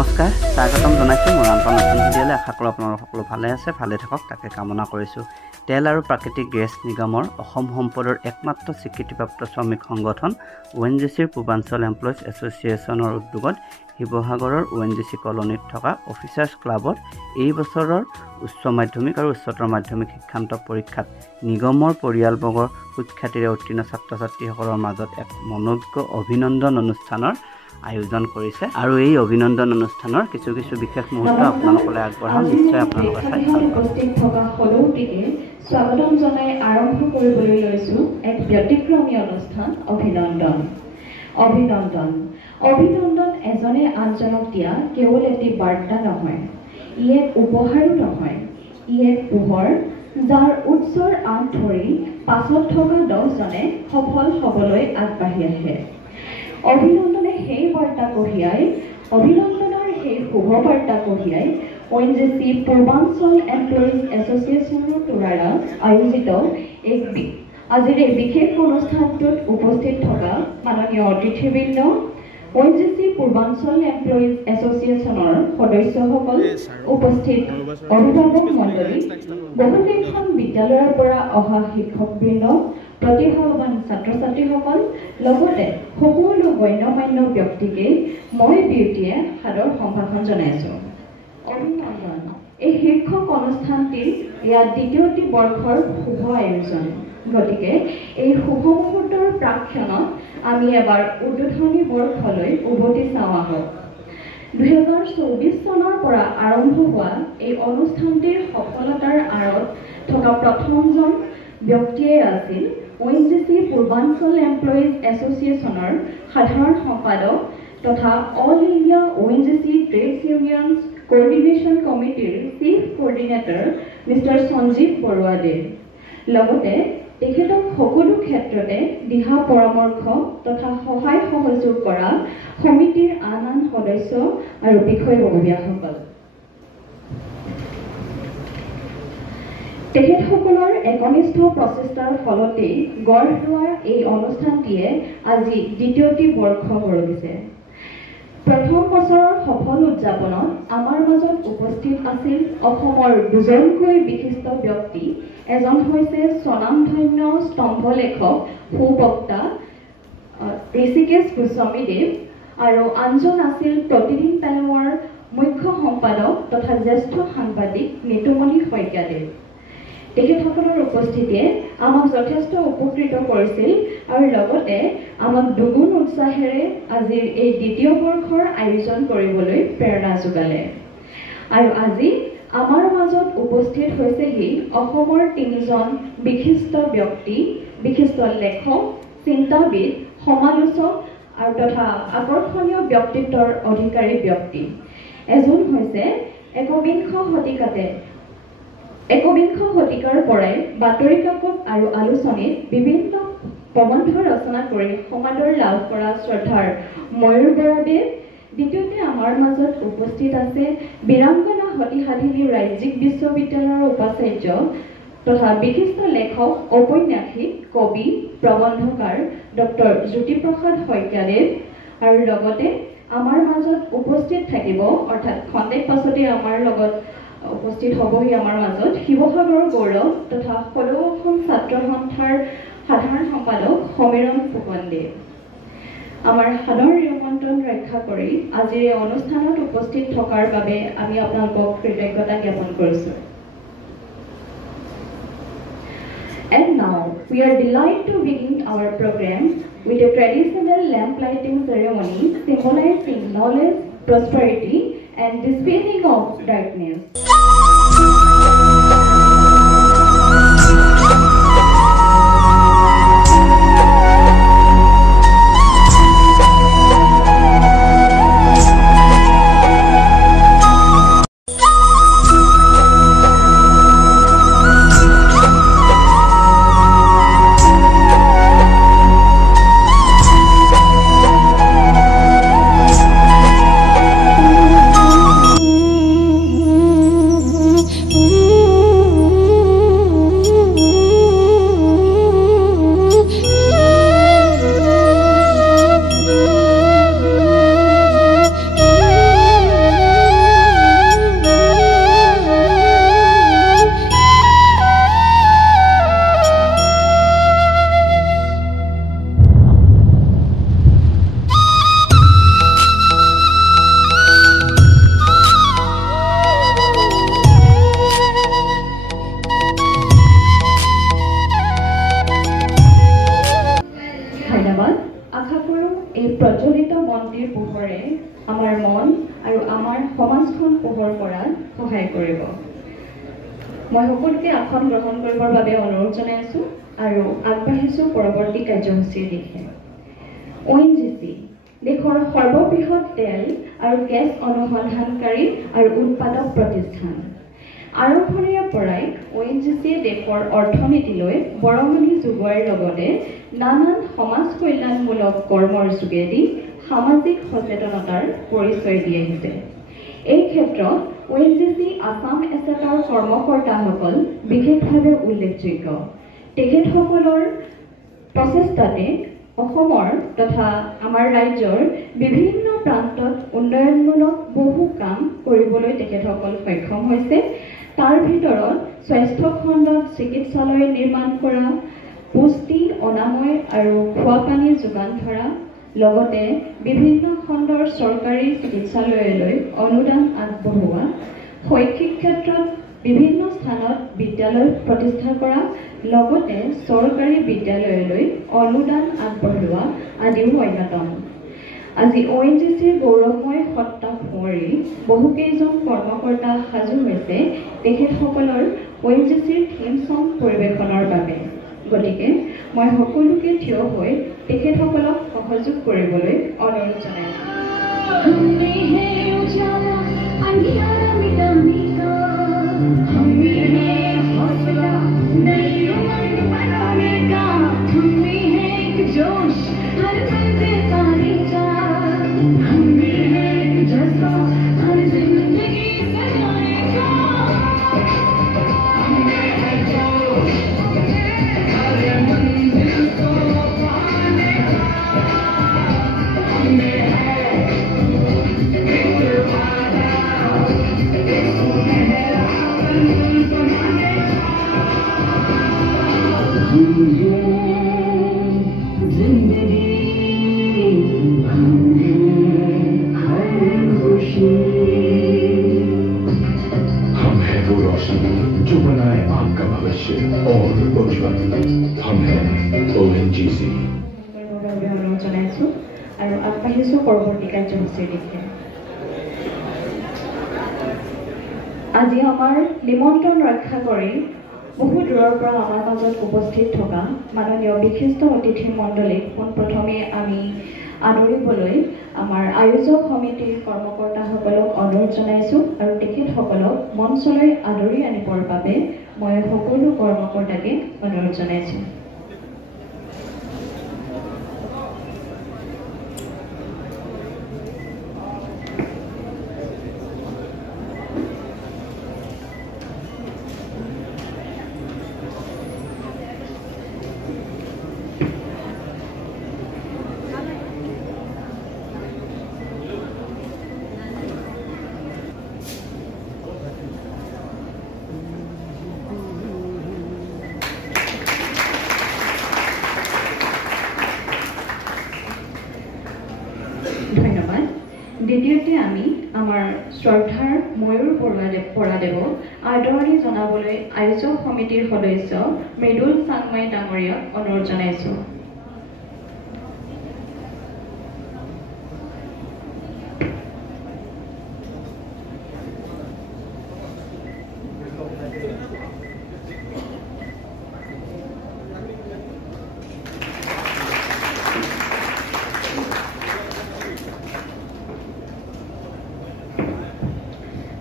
নমস্কাৰ স্বাগতম জনাইছোঁ মোৰ আনটো নতুন ভিডিঅ'লৈ আশা কৰোঁ আপোনালোক সকলো ভালে আছে ভালে থাকক তাকে কামনা কৰিছোঁ। তেল আৰু প্ৰাকৃতিক গেছ নিগমৰ অসম সম্পদৰ একমাত্ৰ স্বীকৃতিপ্ৰাপ্ত শ্ৰমিক সংগঠন ONGCৰ পূৰ্বাঞ্চল এমপ্লয়িজ এছ'চিয়েশ্যনৰ উদ্যোগত শিৱসাগৰৰ ONGC কলনীত থকা অফিচাৰ্ছ ক্লাবত এই বছৰৰ উচ্চ মাধ্যমিক আৰু উচ্চতৰ মাধ্যমিক শিক্ষান্ত পৰীক্ষাত নিগমৰ পৰিয়ালবৰ্গৰ সুখ্যাতিৰে উত্তীৰ্ণ ছাত্ৰ ছাত্ৰীসকলৰ মাজত এক মনোজ্ঞ অভিনন্দন অনুষ্ঠানৰ আয়োজন কৰিছে আৰু এই অভিনন্দন অনুষ্ঠানৰ কিছু বিশেষ মুহূৰ্ত আপোনালোকলৈ আগবঢ়াম। নিশ্চয় আপোনালোকে চাই উপস্থিত থকা সকলোকে স্বাগতম জনাই আৰম্ভ কৰিবলৈ লৈছো এক ব্যতিক্ৰমী অনুষ্ঠান অভিনন্দন। অভিনন্দন এজনে আনজনক দিয়া কেৱল এটি বাৰ্তা নহয়, ই এক উপহাৰো নহয়, ই এক পোহৰ যাৰ উৎসৰ আঁত ধৰি পাছত থকা 10 জনে সফল হ'বলৈ আগবাঢ়ি আহে। অভিনন্দনে সেই বাৰ্তা কঢ়িয়াই শুভ বাৰ্তা কঢ়িয়াই ONGC পূৰ্বাঞ্চল এমপ্লয়িজ এছ'চিয়েশ্যনৰ দ্বাৰা আয়োজিত আজিৰ এই বিশেষ অনুষ্ঠানটোত উপস্থিত থকা মাননীয় অতিথিবৃন্দ, ONGC পূৰ্বাঞ্চল এমপ্লয়িজ এছ'চিয়েশ্যনৰ সদস্যসকল, উপস্থিত অভিভাৱক মণ্ডলী, বহুকেইখন বিদ্যালয়ৰ পৰা অহা শিক্ষকবৃন্দ, প্ৰতিভাৱান ছাত্ৰ ছাত্ৰীসকল, লগতে সকলো গণ্যমান্য ব্যক্তিকে মই বিউটিয়ে সাদৰ সম্ভাষণ জনাইছোঁ। অভিনন্দন। এই শীৰ্ষক অনুষ্ঠানটিৰ ইয়াত দ্বিতীয়টি বৰ্ষৰ শুভ আয়োজন। গতিকে এই শুভ মুহূৰ্তৰ প্ৰাক্ষণত আমি এবাৰ উদ্বোধনী বৰ্ষলৈ উভতি চাওঁ আহক। 2024 চনৰ পৰা আৰম্ভ হোৱা এই অনুষ্ঠানটিৰ সফলতাৰ আঁৰত থকা প্ৰথমজন ব্যক্তিয়ে আছিল ONGC পূৰ্বাঞ্চল এমপ্লয়িজ এছ'চিয়েশ্যনৰ সাধাৰণ সম্পাদক তথা all India ONGC trades unions coordination কমিটিৰ চিফ কোঅৰ্ডিনেটৰ মিষ্টাৰ সঞ্জীৱ বৰুৱাদেৱ। লগতে তেখেতক সকলো ক্ষেত্ৰতে দিহা পৰামৰ্শ তথা সহায় সহযোগ কৰা সমিতিৰ আন সদস্য আৰু বিষয়ববীয়াসকল। তেখেতসকলৰ একনিষ্ঠ প্ৰচেষ্টাৰ ফলতেই গঢ় লোৱা এই অনুষ্ঠানটিয়ে আজি দ্বিতীয়টি বৰ্ষ গঢ়িছে। প্ৰথম বছৰৰ সফল উদযাপনত আমাৰ মাজত উপস্থিত আছিল অসমৰ দুজনকৈ বিশিষ্ট ব্যক্তি। এজন হৈছে স্বনামধন্য স্তম্ভলেখক সুবক্তা ঋষিকেশ গোস্বামীদেৱ আৰু আনজন আছিল প্ৰতিদিন টাইমৰ মুখ্য সম্পাদক তথা জ্যেষ্ঠ সাংবাদিক নিতুমণি শইকীয়াদেৱ। তেখেতসকলৰ উপস্থিতিয়ে আমাক যথেষ্ট উপকৃত কৰিছিল আৰু লগতে আমাক দুগুণ উৎসাহেৰে আজিৰ এই দ্বিতীয় বৰ্ষৰ আয়োজন কৰিবলৈ প্ৰেৰণা যোগালে। আৰু আজি আমাৰ মাজত উপস্থিত হৈছেহি অসমৰ 3জন বিশিষ্ট ব্যক্তি, বিশিষ্ট লেখক, চিন্তাবিদ, সমালোচক আৰু তথা আকৰ্ষণীয় ব্যক্তিত্বৰ অধিকাৰী ব্যক্তি। এজন হৈছে একবিংশ শতিকাৰ পৰাই বাতৰি কাকত আৰু আলোচনীত বিভিন্ন প্ৰবন্ধ ৰচনা কৰি সমাদৰ লাভ কৰা শ্ৰদ্ধাৰ ময়ূৰ বৰাদেৱ। দ্বিতীয়তে আমাৰ মাজত উপস্থিত আছে বীৰাংগনা সতিসাধিনী ৰাজ্যিক বিশ্ববিদ্যালয়ৰ উপাচাৰ্য তথা বিশিষ্ট লেখক, ঔপন্যাসিক, কবি, প্ৰবন্ধকাৰ ডক্টৰ জ্যোতিপ্ৰসাদ শইকীয়াদেৱ। আৰু লগতে আমাৰ মাজত উপস্থিত থাকিব, অৰ্থাৎ খন্তেক পাছতে আমাৰ লগত উপস্থিত হ'বহি আমাৰ মাজত শিৱসাগৰৰ গৌৰৱ তথা সদৌ অসম ছাত্ৰ সন্থাৰ সাধাৰণ সম্পাদক সমীৰণ ফুকনদেৱ। আমাৰ সাদৰ নিমন্ত্ৰণ ৰক্ষা কৰি আজিৰ এই অনুষ্ঠানত উপস্থিত থকাৰ বাবে আমি আপোনালোকক কৃতজ্ঞতা জ্ঞাপন কৰিছোঁ। And now we are delighted to begin our program with a traditional lamp lighting ceremony symbolizing knowledge, prosperity and dispelling of darkness. আৰু আমাৰ সমাজখন পোহৰ কৰাত সহায় কৰিব। মই সকলোকে আসন গ্ৰহণ কৰিবৰ বাবে অনুৰোধ জনাইছোঁ আৰু আগবাঢ়িছোঁ পৰৱৰ্তী কাৰ্যসূচীৰ দিশে। ONGC দেশৰ সৰ্ববৃহৎ তেল আৰু গেছ অনুসন্ধানকাৰী আৰু উৎপাদক প্ৰতিষ্ঠান। আৰম্ভণিৰে পৰাই ONGCয়ে দেশৰ অৰ্থনীতিলৈ বৰঙণি যোগোৱাৰ লগতে নানান সমাজ কল্যাণমূলক কৰ্মৰ যোগেদি সামাজিক সচেতনতাৰ পৰিচয় দি আহিছে। এই ক্ষেত্ৰত ONGC আসাম এছেটৰ কৰ্মকৰ্তাসকল বিশেষভাৱে উল্লেখযোগ্য। তেখেতসকলৰ প্ৰচেষ্টাতে অসমৰ তথা আমাৰ ৰাজ্যৰ বিভিন্ন প্ৰান্তত উন্নয়নমূলক বহু কাম কৰিবলৈ তেখেতসকল সক্ষম হৈছে। তাৰ ভিতৰত স্বাস্থ্য খণ্ডত চিকিৎসালয় নিৰ্মাণ কৰা, পুষ্টি অনাময় আৰু খোৱা পানী যোগান ধৰা, লগতে বিভিন্ন খণ্ডৰ চৰকাৰী চিকিৎসালয়লৈ অনুদান আগবঢ়োৱা, শৈক্ষিক ক্ষেত্ৰত বিভিন্ন স্থানত বিদ্যালয় প্ৰতিষ্ঠা কৰা, লগতে চৰকাৰী বিদ্যালয়লৈ অনুদান আগবঢ়োৱা আদিও অন্যতম। আজি ONGCৰ গৌৰৱময় সত্তা সুঁৱৰি বহুকেইজন কৰ্মকৰ্তা সাজু হৈছে তেখেতসকলৰ ONGCৰ থিম ছং পৰিৱেশনৰ বাবে। গতিকে মই সকলোকে থিয় হৈ তেখেতসকলক সহযোগ কৰিবলৈ অনুৰোধ জনাইছোঁ। আৰু আগবাঢ়িছোঁ পৰৱৰ্তী কাৰ্যসূচীৰ দিশে। আজি আমাৰ নিমন্ত্ৰণ ৰক্ষা কৰি বহু দূৰৰ পৰা আমাৰ মাজত উপস্থিত থকা মাননীয় বিশিষ্ট অতিথি মণ্ডলীক পোনপ্ৰথমে আমি আদৰিবলৈ আমাৰ আয়োজক সমিতিৰ কৰ্মকৰ্তাসকলক অনুৰোধ জনাইছোঁ আৰু তেখেতসকলক মঞ্চলৈ আদৰি আনিবৰ বাবে মই সকলো কৰ্মকৰ্তাকে অনুৰোধ জনাইছোঁ। ধন্যবাদ। দ্বিতীয়তে আমি আমাৰ শ্ৰদ্ধাৰ ময়ূৰ বৰাদেৱক আদৰণি জনাবলৈ আয়োজক সমিতিৰ সদস্য মৃদুল চাংমাই ডাঙৰীয়াক অনুৰোধ জনাইছোঁ।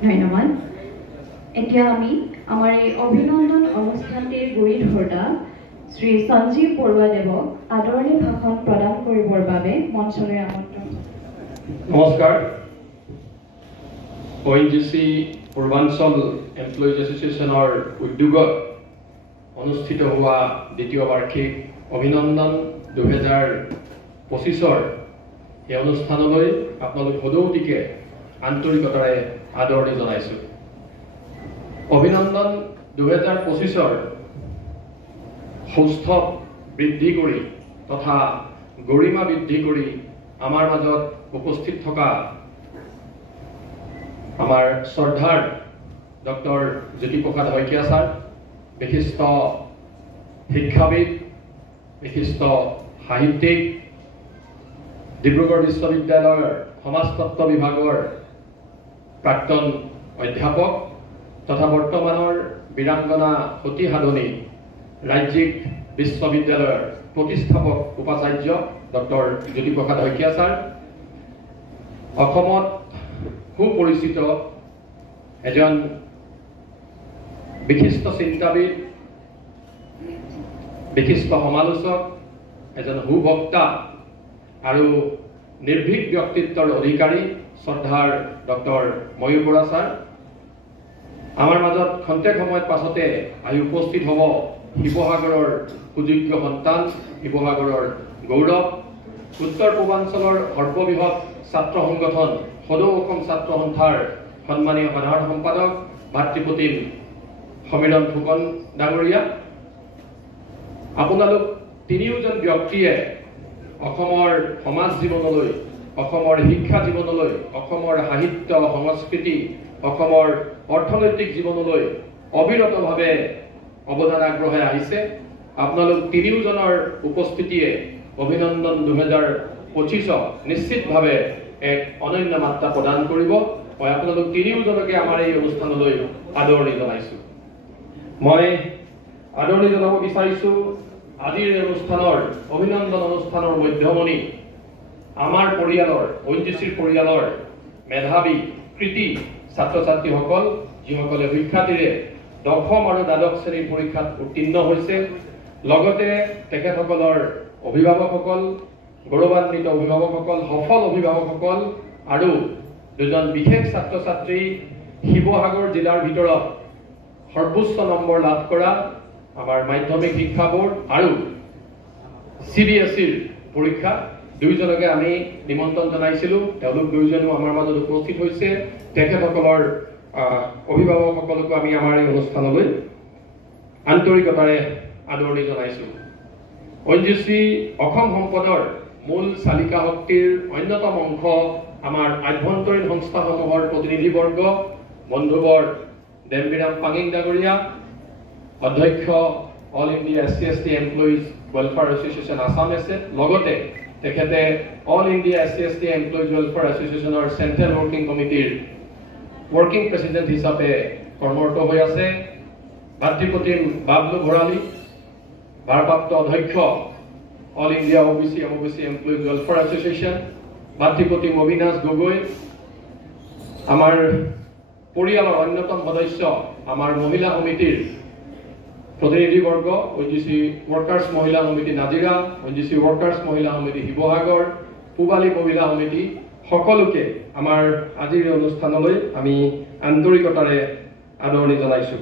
ধন্যবাদ। এতিয়া আমি আমাৰ এই অভিনন্দন অনুষ্ঠানটিৰ গুৰি ধৰোঁতা শ্ৰী সঞ্জীৱ বৰুৱাদেৱক আদৰণি ভাষণ প্ৰদান কৰিবৰ বাবে মঞ্চলৈ আমন্ত্ৰণ। নমস্কাৰ। ONGC পূৰ্বাঞ্চল এমপ্লয়িজ এছ'চিয়েশ্যনৰ উদ্যোগত অনুষ্ঠিত হোৱা দ্বিতীয় বাৰ্ষিক অভিনন্দন 2025 এই অনুষ্ঠানলৈ আপোনালোক সদৌতিকে আন্তৰিকতাৰে আদৰণি জনাইছোঁ। অভিনন্দন 2025 সুস্থ বৃদ্ধি কৰি তথা গৰিমা বৃদ্ধি কৰি আমাৰ মাজত উপস্থিত থকা আমাৰ শ্ৰদ্ধাৰ ডক্টৰ জ্যোতিপ্ৰসাদ শইকীয়া ছাৰ, বিশিষ্ট শিক্ষাবিদ, বিশিষ্ট সাহিত্যিক, ডিব্ৰুগড় বিশ্ববিদ্যালয়ৰ সমাজতত্ত্ব বিভাগৰ প্ৰাক্তন অধ্যাপক তথা বৰ্তমানৰ বীৰাংগনা সতী সাধনী ৰাজ্যিক বিশ্ববিদ্যালয়ৰ প্ৰতিষ্ঠাপক উপাচাৰ্য ডক্টৰ জ্যোতিপ্ৰসাদ শইকীয়া ছাৰ, অসমত সুপৰিচিত এজন বিশিষ্ট চিন্তাবিদ, বিশিষ্ট সমালোচক, এজন সুবক্তা আৰু নিৰ্ভীক ব্যক্তিত্বৰ অধিকাৰী শ্ৰদ্ধাৰ ডক্টৰ ময়ূৰ বৰা ছাৰ, আমাৰ মাজত খন্তেক সময়ত পাছতে আহি উপস্থিত হ'ব শিৱসাগৰৰ সুযোগ্য সন্তান, শিৱসাগৰৰ গৌৰৱ, উত্তৰ পূৰ্বাঞ্চলৰ সৰ্ববৃহৎ ছাত্ৰ সংগঠন সদৌ অসম ছাত্ৰ সন্থাৰ সন্মানীয় সাধাৰণ সম্পাদক ভাতৃপ্ৰতিম সমীৰণ ফুকন ডাঙৰীয়া, আপোনালোক তিনিওজন ব্যক্তিয়ে অসমৰ সমাজ জীৱনলৈ, অসমৰ শিক্ষা জীৱনলৈ, অসমৰ সাহিত্য সংস্কৃতি, অসমৰ অৰ্থনৈতিক জীৱনলৈ অবিৰতভাৱে অৱদান আগবঢ়াই আহিছে। আপোনালোক তিনিওজনৰ উপস্থিতিয়ে অভিনন্দন 2025 নিশ্চিতভাৱে এক অনন্য মাত্ৰা প্ৰদান কৰিব। মই আপোনালোক তিনিওজনকে আমাৰ এই অনুষ্ঠানলৈ আদৰণি জনাইছোঁ। মই আদৰণি জনাব বিচাৰিছোঁ আজিৰ অনুষ্ঠানৰ অভিনন্দন অনুষ্ঠানৰ মধ্যমণি আমাৰ পৰিয়ালৰ, ONGCৰ পৰিয়ালৰ মেধাৱী কৃতি ছাত্ৰ ছাত্ৰীসকল, যিসকলে সুখ্যাতিৰে দশম আৰু দ্বাদশ শ্ৰেণীৰ পৰীক্ষাত উত্তীৰ্ণ হৈছে, লগতে তেখেতসকলৰ অভিভাৱকসকল, গৌৰৱান্বিত অভিভাৱকসকল, সফল অভিভাৱকসকল আৰু দুজন বিশেষ ছাত্ৰ ছাত্ৰী, শিৱসাগৰ জিলাৰ ভিতৰত সৰ্বোচ্চ নম্বৰ লাভ কৰা আমাৰ মাধ্যমিক শিক্ষা বোৰ্ড আৰু CBSEৰ পৰীক্ষা দুইজনকে আমি নিমন্ত্ৰণ জনাইছিলোঁ। তেওঁলোক দুইজনেও আমাৰ মাজত উপস্থিত হৈছে। তেখেতসকলৰ অভিভাৱকসকলকো আমি আমাৰ এই অনুষ্ঠানলৈ আন্তৰিকতাৰে আদৰণি জনাইছোঁ। ONGC অসম সম্পদৰ মূল চালিকা শক্তিৰ অন্যতম অংশ আমাৰ আভ্যন্তৰীণ সংস্থাসমূহৰ প্ৰতিনিধিবৰ্গ, বন্ধুবৰ দেমবিৰাম পাঙিং ডাঙৰীয়া, অধ্যক্ষ all India SC/ST employees welfare association Assam এছেট, লগতে তেখেতে all India SC/ST employees welfare এছ'চিয়েশ্যনৰ চেণ্ট্ৰেল ৱৰ্কিং কমিটিৰ ৱৰ্কিং প্ৰেচিডেণ্ট হিচাপে কৰ্মৰত হৈ আছে। ভাতৃপ্ৰতিম বাবলু ভৰালী, ভাৰপ্ৰাপ্ত অধ্যক্ষ all India OBC employees welfare association, ভাতৃপ্ৰতিম অবিনাশ গগৈ, আমাৰ পৰিয়ালৰ অন্যতম সদস্য, আমাৰ মহিলা সমিতিৰ প্ৰতিনিধিবৰ্গ, ONGC ৱৰ্কাৰ্ছ মহিলা সমিতি নাজিৰা, ONGC ৱৰ্কাৰ্ছ মহিলা সমিতি শিৱসাগৰ, পূবালী মহিলা সমিতি, সকলোকে আমাৰ আজিৰ অনুষ্ঠানলৈ আমি আন্তৰিকতাৰে আদৰণি জনাইছোঁ।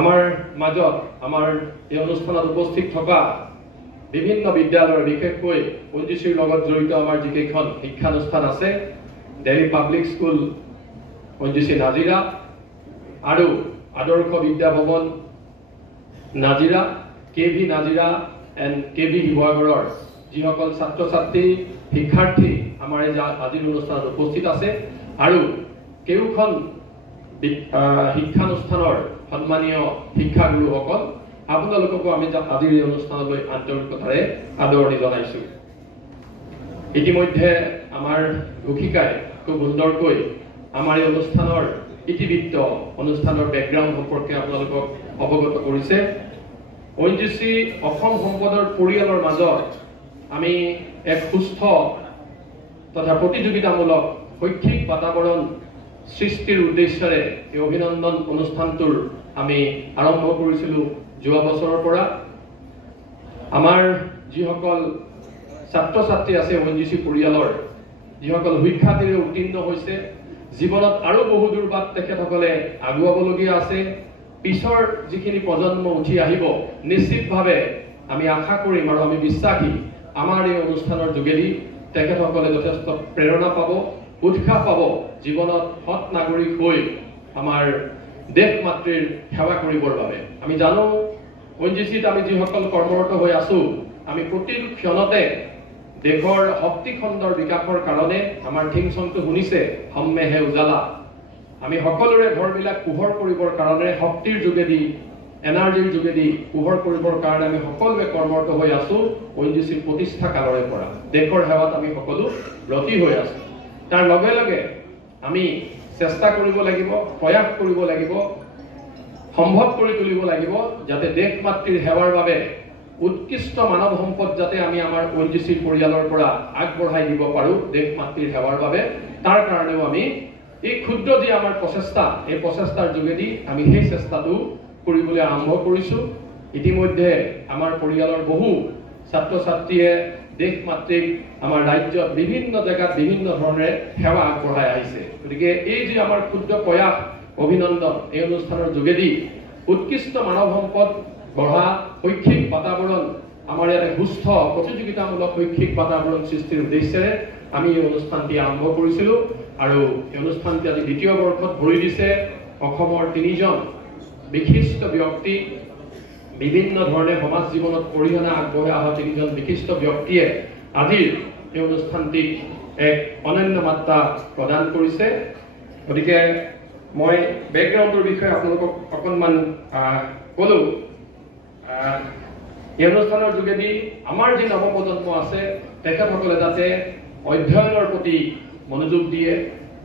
আমাৰ মাজত আমাৰ এই অনুষ্ঠানত উপস্থিত থকা বিভিন্ন বিদ্যালয়ৰ, বিশেষকৈ ONGCৰ লগত জড়িত আমাৰ যিকেইখন শিক্ষানুষ্ঠান আছে, Delhi public school ONGC Nazira আৰু Adarsh Vidya Bhawan Nazira, KV Nazira and KV শিৱসাগৰৰ যিসকল ছাত্ৰ ছাত্ৰী, শিক্ষাৰ্থী আমাৰ এই আজিৰ অনুষ্ঠানত উপস্থিত আছে আৰু কেইখন শিক্ষানুষ্ঠানৰ সন্মানীয় শিক্ষাগুৰুসকল, আপোনালোককো আমি আজিৰ এই অনুষ্ঠানলৈ আন্তৰিকতাৰে আদৰণি জনাইছোঁ। ইতিমধ্যে আমাৰ ঘোষিকাই খুব সুন্দৰকৈ আমাৰ এই অনুষ্ঠানৰ ইতিবৃত্ত, অনুষ্ঠানৰ বেকগ্ৰাউণ্ড সম্পৰ্কে আপোনালোকক অৱগত কৰিছে। ONGC অসম সম্পদৰ পৰিয়ালৰ মাজত আমি এক সুস্থ তথা প্ৰতিযোগিতামূলক শৈক্ষিক বাতাবৰণ সৃষ্টিৰ উদ্দেশ্যেৰে এই অভিনন্দন অনুষ্ঠানটোৰ আমি আৰম্ভ কৰিছিলোঁ যোৱা বছৰৰ পৰা। আমাৰ যিসকল ছাত্ৰ ছাত্ৰী আছে ONGC পৰিয়ালৰ, যিসকল সুখ্যাতিৰে উত্তীৰ্ণ হৈছে, জীৱনত আৰু বহু দূৰ বাট তেখেতসকলে আগুৱাবলগীয়া আছে। পিছৰ যিখিনি প্ৰজন্ম উঠি আহিব, নিশ্চিতভাৱে আমি আশা কৰিম আৰু আমি বিশ্বাসী আমাৰ এই অনুষ্ঠানৰ যোগেদি তেখেতসকলে যথেষ্ট প্ৰেৰণা পাব, উৎসাহ পাব জীৱনত সৎ নাগৰিক হৈ আমাৰ দেশ মাতৃৰ সেৱা কৰিবৰ বাবে। আমি জানো ONGCত আমি যিসকল কৰ্মৰত হৈ আছো, আমি প্ৰতিটো ক্ষণতে দেশৰ শক্তিখণ্ডৰ বিকাশৰ কাৰণে আমাৰ থিং সংটো শুনিছে, হম্মেহে উজালা। আমি সকলোৰে ঘৰবিলাক পোহৰ কৰিবৰ কাৰণে শক্তিৰ যোগেদি এনাৰ্জিৰ যোগেদি পোহৰ কৰিবৰ কাৰণে আমি সকলোৱে কৰ্মৰত হৈ আছো ONGCৰ প্ৰতিষ্ঠা কালৰে পৰা দেশৰ সেৱাত আমি সকলো ব্ৰতী হৈ আছো তাৰ লগে লগে আমি চেষ্টা কৰিব লাগিব প্ৰয়াস কৰিব লাগিব সম্ভৱ কৰি তুলিব লাগিব যাতে দেশ মাতৃৰ সেৱাৰ বাবে উৎকৃষ্ট মানৱ সম্পদ যাতে আমি আমাৰ ONGCৰ পৰিয়ালৰ পৰা আগবঢ়াই দিব পাৰো দেশ মাতৃৰ সেৱাৰ বাবে তাৰ কাৰণেও আমি এই ক্ষুদ্ৰ যে আমাৰ প্ৰচেষ্টা এই প্ৰচেষ্টাৰ যোগেদি আমি সেই চেষ্টাটো কৰিবলৈ আৰম্ভ কৰিছো ইতিমধ্যে আমাৰ পৰিয়ালৰ বহু ছাত্ৰ ছাত্ৰীয়ে দেশ মাতৃক আমাৰ ৰাজ্যত বিভিন্ন জায়গাত বিভিন্ন ধৰণে সেৱা আগবঢ়াই আহিছে গতিকে এই যে আমাৰ ক্ষুদ্ৰ প্ৰয়াস অভিনন্দন এই অনুষ্ঠানৰ যোগেদি উৎকৃষ্ট মানৱ সম্পদ বঢ়া শৈক্ষিক বাতাবৰণ আমাৰ ইয়াত সুস্থ প্ৰতিযোগিতামূলক শৈক্ষিক বাতাবৰণ সৃষ্টিৰ উদ্দেশ্যে আমি এই অনুষ্ঠানটি আৰম্ভ কৰিছিলো আৰু এই অনুষ্ঠানটি আজি দ্বিতীয় বৰ্ষত ভৰি দিছে অসমৰ 3জন বিশিষ্ট ব্যক্তি বিভিন্ন ধৰণে সমাজ জীৱনত অৰিহণা আগবঢ়াই অহা 3জন বিশিষ্ট ব্যক্তিয়ে আজিৰ এই অনুষ্ঠানটিক এক অনন্য মাত্ৰা প্ৰদান কৰিছে গতিকে মই বেকগ্ৰাউণ্ডৰ বিষয়ে আপোনালোকক অকণমান ক'লো এই অনুষ্ঠানৰ যোগেদি আমাৰ যি নৱপ্ৰজন্ম আছে তেখেতসকলে যাতে অধ্যয়নৰ প্ৰতি মনোযোগ দিয়ে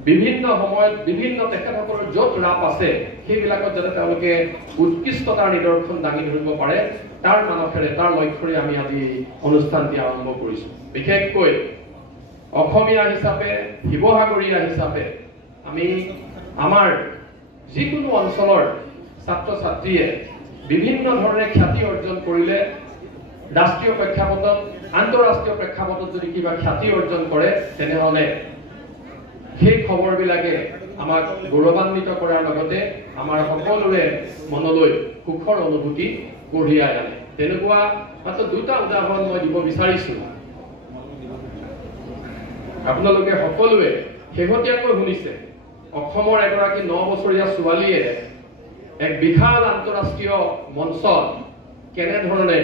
বিভিন্ন সময়ত বিভিন্ন তেখেতসকলৰ য'ত ৰাপ আছে সেইবিলাকত যাতে তেওঁলোকে উৎকৃষ্টতাৰ নিদৰ্শন দাঙি ধৰিব পাৰে তাৰ মানসেৰে তাৰ লক্ষ্যৰে আমি আজি অনুষ্ঠানটি আৰম্ভ কৰিছো বিশেষকৈ অসমীয়া হিচাপে শিৱসাগৰীয়া হিচাপে আমি আমাৰ যিকোনো অঞ্চলৰ ছাত্ৰ ছাত্ৰীয়ে বিভিন্ন ধৰণে খ্যাতি অৰ্জন কৰিলে ৰাষ্ট্ৰীয় প্ৰেক্ষাপটত আন্তঃৰাষ্ট্ৰীয় প্ৰেক্ষাপটত যদি কিবা খ্যাতি অৰ্জন কৰে তেনেহ'লে সেই খবৰবিলাকে আমাক গৌৰৱান্বিত কৰাৰ লগতে আমাৰ সকলোৰে মনলৈ সুখৰ অনুভূতি কঢ়িয়াই আনে তেনেকুৱা মাত্ৰ দুটা উদাহৰণ মই দিব বিচাৰিছো আপোনালোকে সকলোৱে শেহতীয়াকৈ শুনিছে অসমৰ এগৰাকী 9 বছৰীয়া ছোৱালীয়ে এক বিশাল আন্তঃৰাষ্ট্ৰীয় মঞ্চত কেনেধৰণে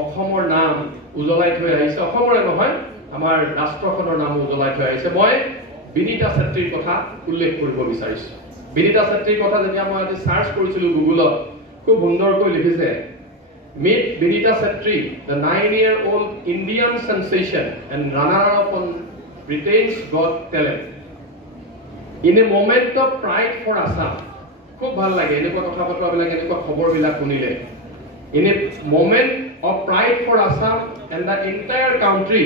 অসমৰ নাম উজ্বলাই থৈ আহিছে অসমৰে নহয় আমাৰ ৰাষ্ট্ৰখনৰ নাম উজ্বলাই থৈ আহিছে মই বিনীতা চেত্ৰীৰ কথা উল্লেখ কৰিব বিচাৰিছো বিনীতা চেত্ৰীৰ কথা যেতিয়া মই আজি সাৰ্চ কৰিছিলো গুগলত খুব সুন্দৰকৈ লিখিছে Meet Vinita Chetri, the 9-year-old Indian sensation and runner-up on Britain's Got Talent. In a moment of pride for Assam, খুব ভাল লাগে এনেকুৱা কথা বতৰাবিলাক এনেকুৱা খবৰবিলাক শুনিলে In a moment of pride for Assam and the entire country,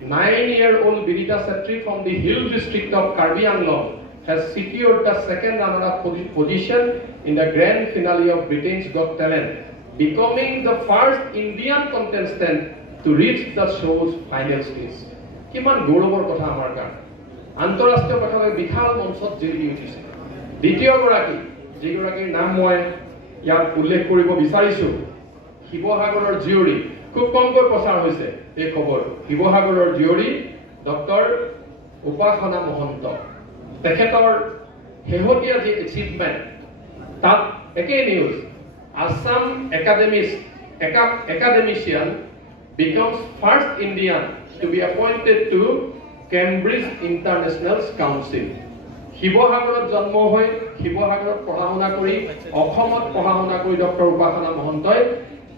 9-year-old Vinita Chetri from the Hill district of Karbi Anglong has secured the second runner-up position in the grand finale of Britain's Got Talent, becoming the first Indian contestant to reach the show's final stage. কিমান গৌৰৱৰ কথা আমাৰ কাৰণে আন্তঃৰাষ্ট্ৰীয় পথাৰত বিশাল মঞ্চত জিলিকি উঠিছে দ্বিতীয়গৰাকী যিগৰাকীৰ নাম মই ইয়াত উল্লেখ কৰিব বিচাৰিছো শিৱসাগৰৰ জীয়ৰী খুব কমকৈ প্ৰচাৰ হৈছে এই খবৰ শিৱসাগৰৰ জীয়ৰী ডক্টৰ উপাসনা মহন্ত তেখেতৰ শেহতীয়া যি এচিভমেণ্ট তাত একেই news Assam academician becomes first Indian to be appointed to Cambridge International Council. শিৱসাগৰত জন্ম হৈ শিৱসাগৰত পঢ়া-শুনা কৰি অসমত পঢ়া-শুনা কৰি ডক্টৰ উপাসনা মহন্তই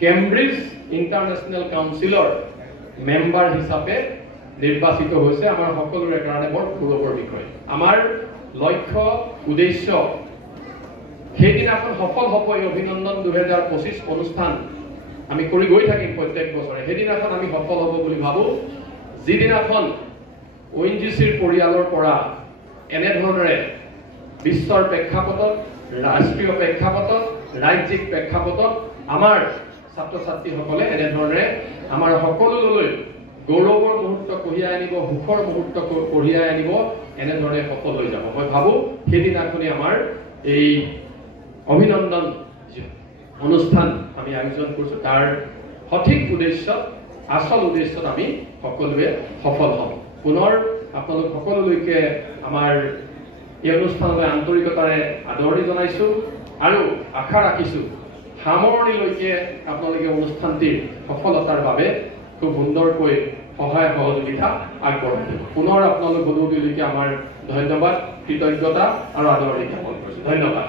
কেম্ব্ৰিজ ইণ্টাৰনেশ্যনেল কাউন্সিলৰ মেম্বাৰ হিচাপে নিৰ্বাচিত হৈছে আমাৰ সকলোৰে কাৰণে বৰ গৌৰৱৰ বিষয় আমাৰ লক্ষ্য উদ্দেশ্য সেইদিনাখন সফল হ'ব এই অভিনন্দন 2025 অনুষ্ঠান আমি কৰি গৈ থাকিম প্ৰত্যেক বছৰে সেইদিনাখন আমি সফল হ'ব বুলি ভাবো যিদিনাখন ONGCৰ পৰিয়ালৰ পৰা এনেধৰণে বিশ্বৰ প্ৰেক্ষাপটত ৰাষ্ট্ৰীয় প্ৰেক্ষাপটত ৰাজ্যিক প্ৰেক্ষাপটত আমাৰ ছাত্ৰ ছাত্ৰীসকলে এনেধৰণে আমাৰ সকলোলৈ গৌৰৱৰ মুহূৰ্ত কঢ়িয়াই আনিব সুখৰ মুহূৰ্ত কঢ়িয়াই আনিব এনেধৰণে সফল হৈ যাব মই ভাবো সেইদিনাখনি আমাৰ এই অভিনন্দন অনুষ্ঠান আমি আয়োজন কৰিছো তাৰ সঠিক উদ্দেশ্যত আসল উদ্দেশ্যত আমি সকলোৱে সফল হ'ম পুনৰ আপোনালোক সকলোলৈকে আমাৰ এই অনুষ্ঠানলৈ আন্তৰিকতাৰে আদৰণি জনাইছো আৰু আশা ৰাখিছো সামৰণিলৈকে আপোনালোকে অনুষ্ঠানটিৰ সফলতাৰ বাবে খুব সুন্দৰকৈ সহায় সহযোগিতা আগবঢ়াব পুনৰ আপোনালোক সকলোলৈকে আমাৰ ধন্যবাদ কৃতজ্ঞতা আৰু আদৰণি জ্ঞাপন কৰিছো ধন্যবাদ